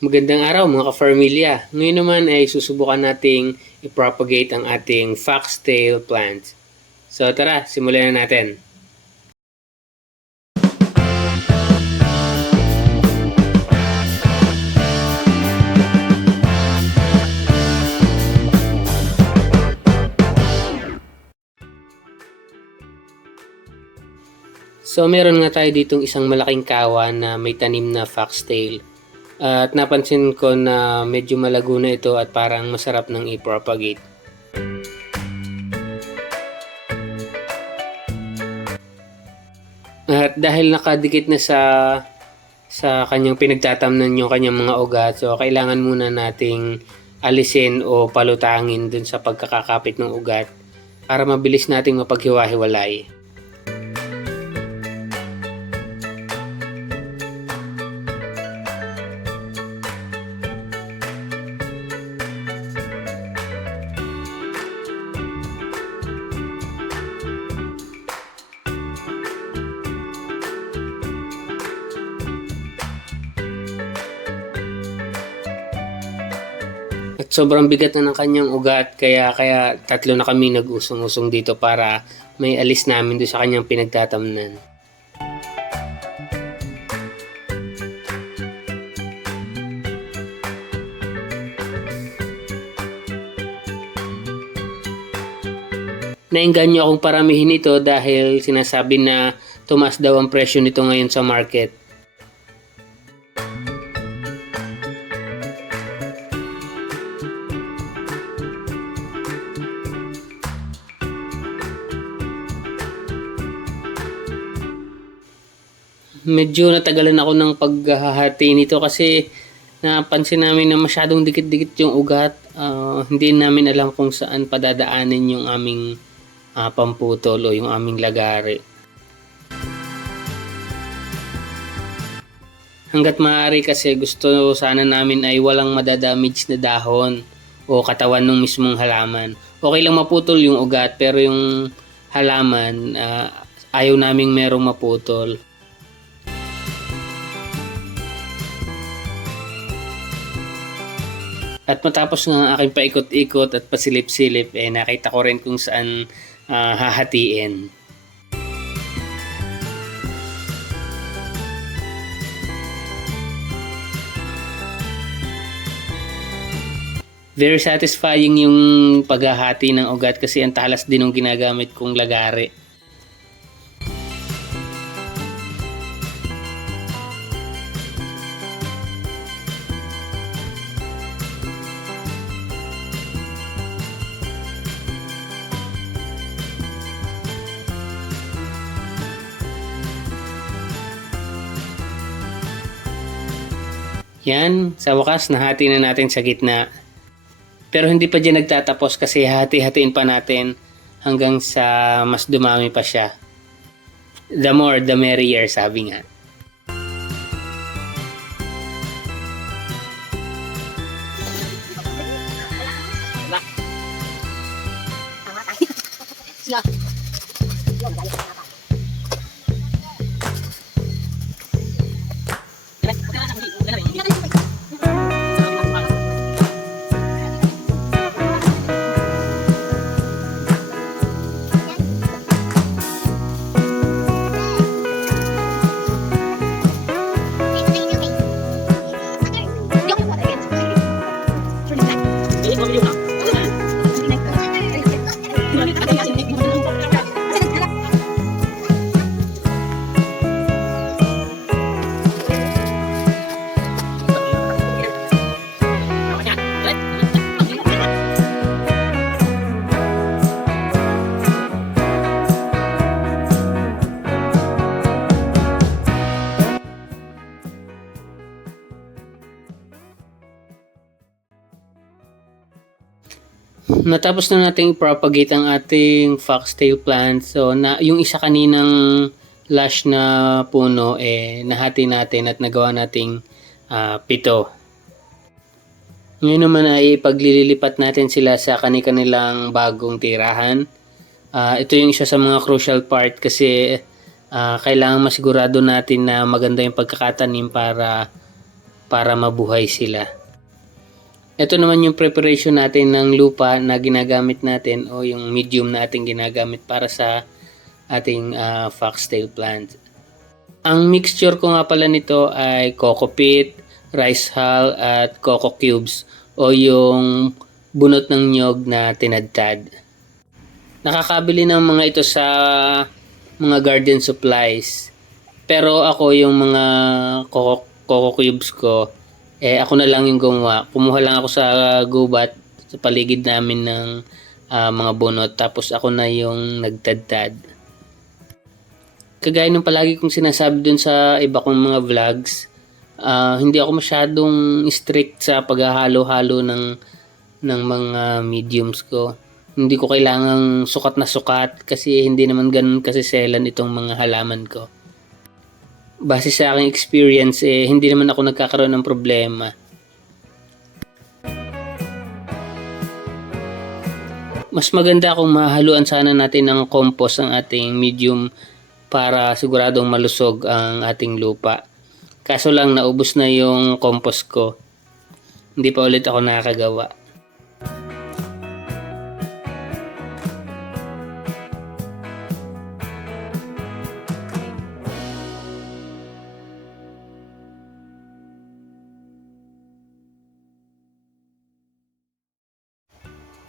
Magandang araw mga ka-farmilya. Ngayon naman ay susubukan nating i-propagate ang ating foxtail plant. So tara, simulan na natin. So meron nga tayo ditong isang malaking kawan na may tanim na foxtail. At napansin ko na medyo malago na ito at parang masarap nang i-propagate. At dahil nakadikit na sa kanyang pinagtatamnan yung kanyang mga ugat, so kailangan muna nating alisin o palutangin dun sa pagkakakapit ng ugat para mabilis nating mapaghiwa-hiwalay. At sobrang bigat na ng kanyang ugat kaya tatlo na kami nag-usong-usong dito para may alis namin doon sa kanyang pinagtatamnan. Naengganyo akong paramihin ito dahil sinasabi na tumaas daw ang presyo nito ngayon sa market. Medyo natagalan ako ng paghahati nito kasi napansin namin na masyadong dikit-dikit yung ugat. Hindi namin alam kung saan padadaanin yung aming pamputol o yung aming lagari. Hanggat maaari kasi gusto sana namin ay walang madadamage na dahon o katawan ng mismong halaman. Okay lang maputol yung ugat pero yung halaman ayaw naming merong maputol. At matapos ng aking paikot-ikot at pasilip-silip, nakita ko rin kung saan hahatiin. Very satisfying yung paghahati ng ugat kasi ang talas din ng ginagamit kong lagari. Yan, sa wakas nahati na natin sa gitna. Pero hindi pa dyan nagtatapos kasi hati-hatiin pa natin hanggang sa mas dumami pa siya. The more, the merrier, sabi nga. Natapos na nating propagate ang ating foxtail plant. So yung isa kaninang lush na puno nahati natin at nagawa nating 7. Ngayon naman ay paglililipat natin sila sa kanilang bagong tirahan. Ito yung isa sa mga crucial part kasi kailangan masigurado natin na maganda yung pagkakatanim para para mabuhay sila. Ito naman yung preparation natin ng lupa na ginagamit natin o yung medium na ating ginagamit para sa ating foxtail plant. Ang mixture ko nga pala nito ay coco peat, rice hull at coco cubes o yung bunot ng nyog na tinadtad. Nakakabili ng mga ito sa mga garden supplies. Pero ako yung mga coco cubes ko, ako na lang yung gumawa. Kumuha lang ako sa gubat sa paligid namin ng mga bunot, tapos ako na yung nagtadtad. Kagaya ng palagi kong sinasabi dun sa iba kong mga vlogs, hindi ako masyadong strict sa paghahalo-halo ng mga mediums ko. Hindi ko kailangang sukat na sukat kasi hindi naman ganun kasiselan itong mga halaman ko. Base sa aking experience, hindi naman ako nagkakaroon ng problema. Mas maganda kung mahaluan sana natin ng compost ang ating medium para siguradong malusog ang ating lupa. Kaso lang naubos na yung compost ko. Hindi pa ulit ako nakakagawa.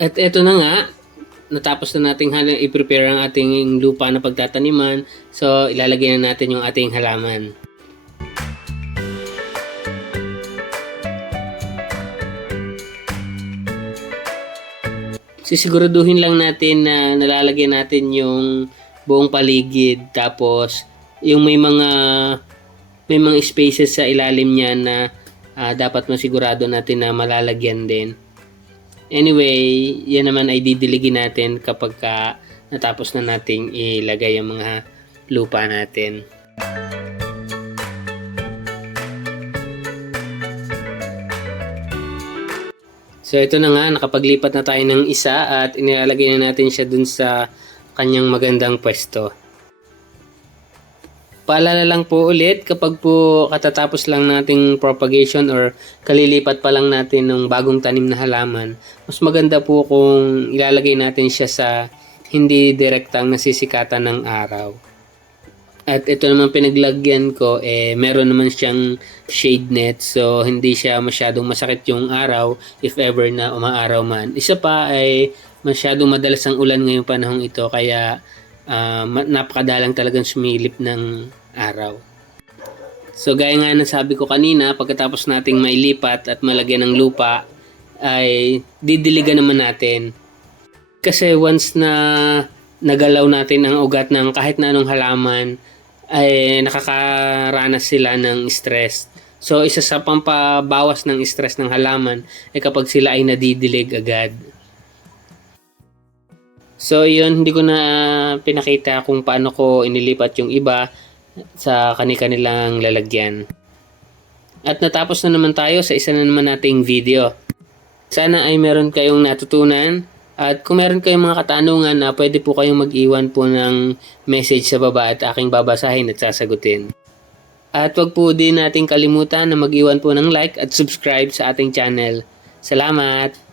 At eto na nga, natapos na nating i-prepare ang ating lupa na pagtataniman. So, ilalagay na natin yung ating halaman. Sisiguraduhin lang natin na nalalagay natin yung buong paligid. Tapos, yung may mga spaces sa ilalim niya na dapat masigurado natin na malalagyan din. Anyway, yan naman ay didiligin natin kapag natapos na nating ilagay ang mga lupa natin. So ito na nga, nakapaglipat na tayo ng isa at inilalagay na natin siya dun sa kanyang magandang pwesto. Paalala lang po ulit, kapag po katatapos lang nating propagation or kalilipat pa lang natin ng bagong tanim na halaman, mas maganda po kung ilalagay natin siya sa hindi direktang nasisikatan ng araw. At ito naman pinaglagyan ko, meron naman siyang shade net, so hindi siya masyadong masakit yung araw if ever na umaaraw man. Isa pa ay masyadong madalas ang ulan ngayong panahong ito, kaya napakadalang talagang sumilip ng araw. So gaya nga ng sabi ko kanina, pagkatapos nating mailipat at malagyan ng lupa, ay didiligan naman natin. Kasi once na nagalaw natin ang ugat ng kahit na anong halaman, ay nakakaranas sila ng stress. So isa sa pampabawas ng stress ng halaman ay kapag sila ay nadidilig agad. So yun, hindi ko na pinakita kung paano ko inilipat yung iba sa kanilang lalagyan. At natapos na naman tayo sa isa na naman nating video. Sana ay meron kayong natutunan, at kung meron kayong mga katanungan na pwede po kayong mag-iwan po ng message sa baba at aking babasahin at sasagutin. At wag po din nating kalimutan na mag-iwan po ng like at subscribe sa ating channel. Salamat!